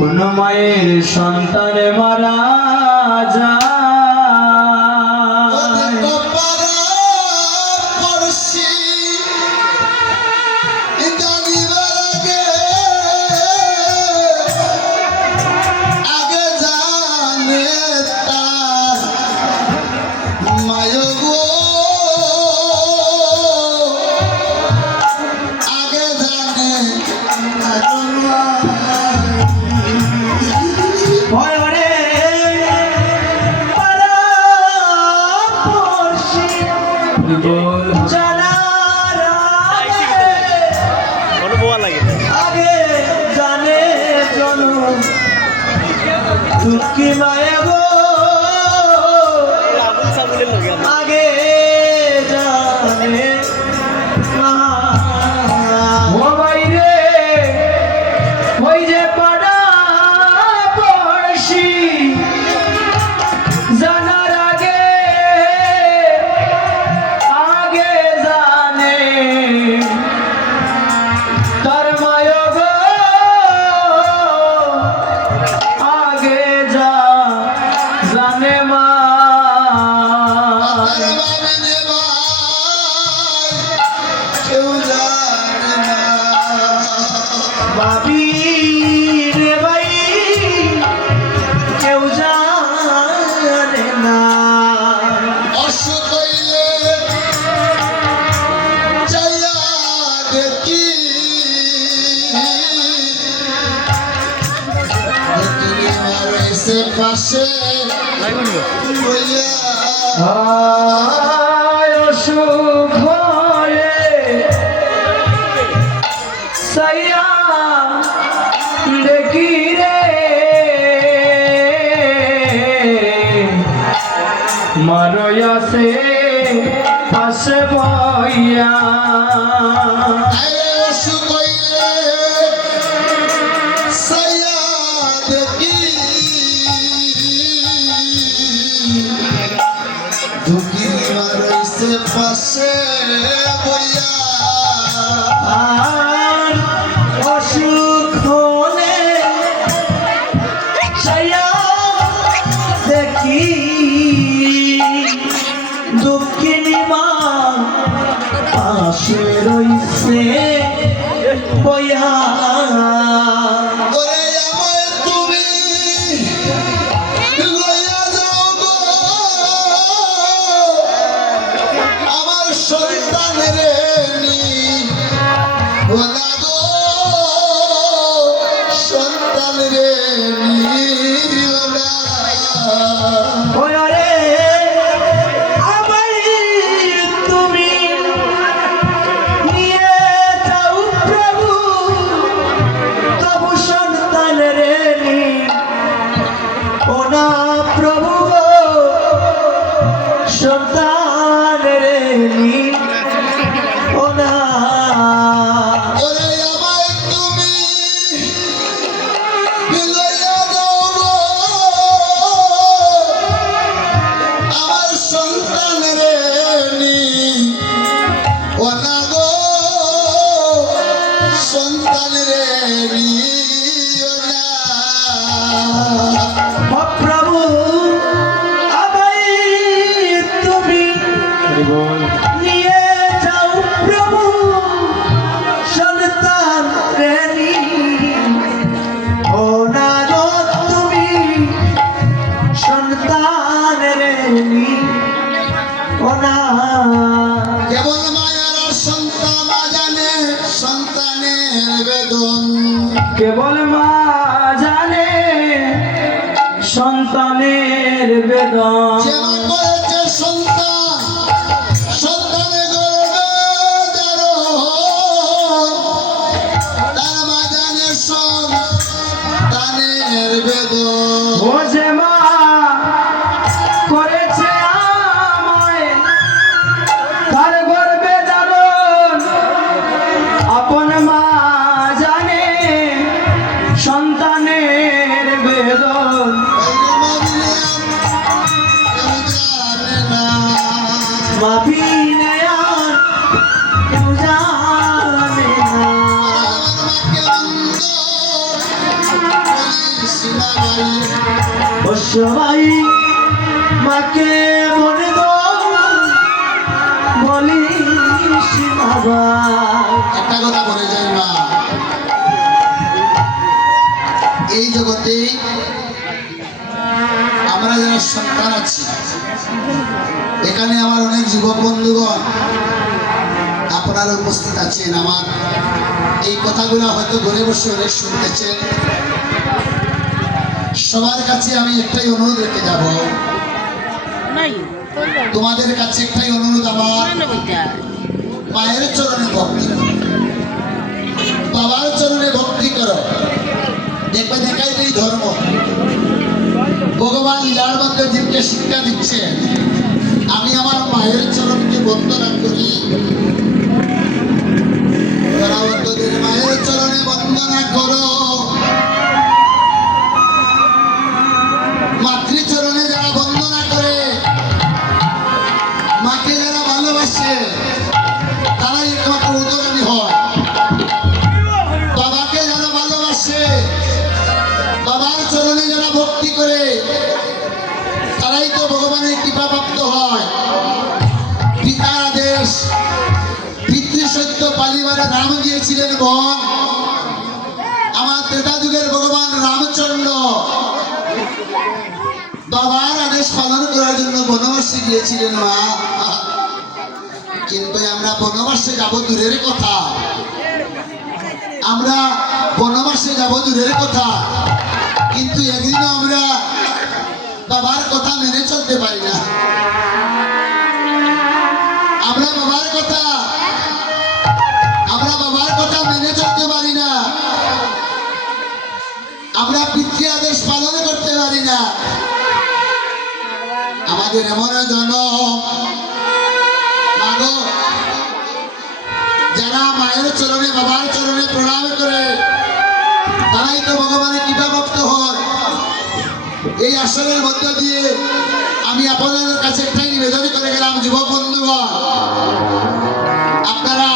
কোন মায়ের সন্তান মারা যায় আগে জানে দুঃখী মায়া গো আগে জানে বাইরে ওই যে পাড়া পড়শি জানার আগে আগে জানে তার মায়া গো আগে জানে মা বাবি রে ভাই কেউ জানে না অসুখ হইলে চাইয়া দেখি মারাইছে পাশে অসুখ হয়ে সাইয়া দেখি রে মারয়াছে পাশে বইয়া অসুখ হইলে চাইয়া দেখি দুঃখী মারাইছে পাশে বইয়া আর অসুখ হলে সাইয়া দেখি দুঃখিনী মা পাশে রইছে বইয়া ওরে আমায় তুমি লইয়া যাও গো আমার সন্তানের নি ওলা গো সন্তানের নি ওলা ওরে আমায় তুমি নিয়ে যাও প্রভু তবু সন্তান রে ও না প্রভু গো সন্তান রে ও না ওরে আমায় তুমি লইয়া যাও গো আমার সন্তানের নি ওলা গো সন্তানের নি ওলা ও প্রভু আমায় তুমি নিয়ে যাও প্রভু সন্তান রে ও না গো তুমি সন্তান রে ও না কেবল মায়ার সন্তান জানে সন্তানের বেদন কেবল মা জানে সন্তানের বেদন যেমন করেছে সন্তান সন্তানের গর্ভে তার মা জানে সন্তানের বেদন ও যে মা করেছে আমায় তার গর্ভে ধারণ আপন মা জানে সন্তানের বেদন মাফি নেয়ার কেউ জানে না না ভাই ও সবাই মাকে মনে বলিস না ভাই। একটা কথা বলে যাই মা, এই জগতে আমরা যারা সন্তান আছি, এখানে আমার অনেক যুবক বন্ধুগণ আপনারা উপস্থিত আছেন। আমার এই কথাগুলো হয়তো ঘরে বসে অনেক শুনতেছেন। সবার কাছে আমি একটাই অনুরোধ রেখে যাব, তোমাদের কাছে একটাই অনুরোধ আমার, মায়ের চরণে ভক্তি করো, বাবার চরণে ভক্তি করো। দেখবে দেখাই এই ধর্ম ভগবান লীলার মধ্যে জীবকে শিক্ষা দিচ্ছেন। আমি আমার মায়ের চরণকে বন্দনা করি, তোদের মায়ের চরণে বন্দনা করো। মাতৃচরণে যারা বন্দনা করে, মাকে যারা ভালোবাসে, তারাই একমাত্র উদ্যোগী হয়। বাবাকে যারা ভালোবাসে, বাবার চরণে যারা ভক্তি করে, তারাই তো ভগবানের কৃপাপ্রাপ্ত হয়। পিতার আদেশ, পিতৃসত্য পালিবারে রাম গিয়েছিলেন বন। আমার ত্রেতা যুগের ভগবান রামচন্দ্র বাবার আদেশ পালন করার জন্য বনবাসে গিয়েছিলেন মা। কিন্তু আমরা বনবাসে যাব দূরের কথা, আমরা বনবাসে যাব দূরের কথা, কিন্তু একদিনও আমরা বাবার কথা মেনে চলতে পারি না। আমরা বাবার কথা মেনে চলতে পারি না। আমরা পিতৃ আদেশ পালন করতে পারি না। আমাদের এমন জন মাগো, যারা মায়ের চরণে বাবার চরণে প্রণাম করে, তারাই তো ভগবানের কৃপাপ্রাপ্ত হয়। এই আসনের মধ্য দিয়ে আমি আপনাদের কাছে একটাই নিবেদন করে গেলাম, যুবক বন্ধুগণ, আপনারা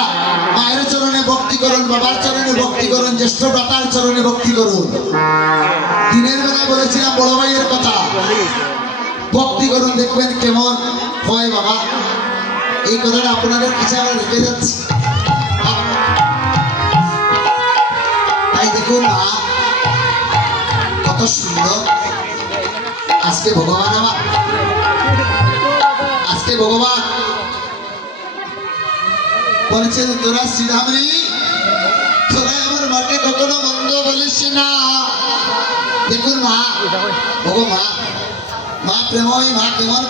মায়ের চরণে ভক্তি করুন, বাবার চরণে ভক্তি করুন, জ্যেষ্ঠ ভ্রাতার চরণে ভক্তি করুন। দিনের বেলায় বলেছিলাম বড় ভাইয়ের কথা, ভক্তি করুন, দেখবেন কেমন হয় বাবা। এই কথাটা আপনাদের কাছে আমরা রেখে যাচ্ছি। তাই দেখুন মা, কত সুন্দর আজকে ভগবান বলেছেন, তোরা শ্রীরামরি, তোরা আমার মাকে কখনো মন্দ বলিস না। দেখুন মা, মা প্রেমই, মা কেমন